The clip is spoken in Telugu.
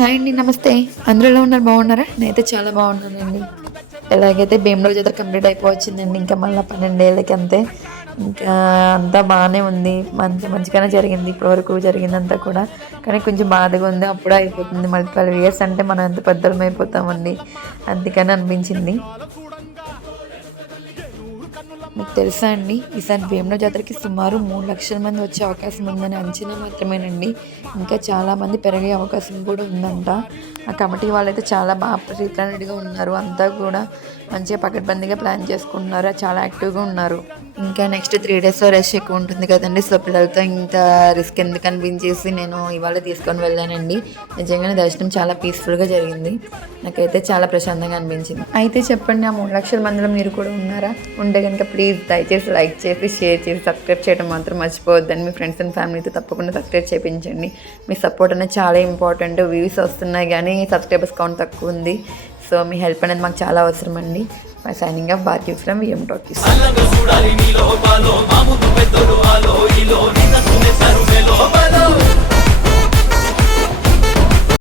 హాయ్ అండి, నమస్తే. అందరూ ఎలా ఉన్నారు? బాగున్నారా? నేనైతే చాలా బాగున్నానండి. ఎలాగైతే భీమలో జాతర కంప్లీట్ అయిపోవచ్చిందండి. ఇంకా మళ్ళీ 12 ఏళ్ళకి అంతే. ఇంకా అంతా బాగానే ఉంది, మంచిగానే జరిగింది ఇప్పటివరకు జరిగిందంతా కూడా. కానీ కొంచెం బాధగా ఉంది, అప్పుడే అయిపోతుంది. మళ్ళీ 12 ఇయర్స్ అంటే మనం ఎంత పెద్దలం అయిపోతామండి, అందుకని అనిపించింది. మీకు తెలుసా అండి, ఈసారి భీమలో జాతరకి సుమారు 3 లక్షల మంది వచ్చే అవకాశం ఉందని అంచనా మాత్రమేనండి. ఇంకా చాలామంది పెరిగే అవకాశం కూడా ఉందంట. ఆ కమిటీ వాళ్ళైతే చాలా బాగా ప్రిపేర్డ్గా ఉన్నారు. అంతా కూడా మంచిగా పకడ్బందీగా ప్లాన్ చేసుకుంటున్నారు, చాలా యాక్టివ్గా ఉన్నారు. ఇంకా నెక్స్ట్ 3 డేస్లో రష్ ఎక్కువ ఉంటుంది కదండి. సో పిల్లలతో ఇంత రిస్క్ ఎందుకు అనిపించేసి నేను ఇవాళ తీసుకొని వెళ్ళానండి. నిజంగానే దర్శనం చాలా పీస్ఫుల్గా జరిగింది. నాకైతే చాలా ప్రశాంతంగా అనిపించింది. అయితే చెప్పండి, ఆ 3 లక్షల మందిలో మీరు కూడా ఉన్నారా? ఉంటే కనుక ప్లీజ్ దయచేసి లైక్ చేసి, షేర్ చేసి, సబ్స్క్రైబ్ చేయడం మాత్రం మర్చిపోవద్దని. మీ ఫ్రెండ్స్ అండ్ ఫ్యామిలీతో తప్పకుండా సబ్స్క్రైబ్ చేయించండి. మీ సపోర్ట్ అనేది చాలా ఇంపార్టెంట్. వ్యూస్ వస్తున్నాయి కానీ సబ్స్క్రైబర్స్ కౌంట్ తక్కువ ఉంది. సో మీ హెల్ప్ అనేది మాకు చాలా అవసరం అండి. By signing off, Bhargavi from VM Talkies.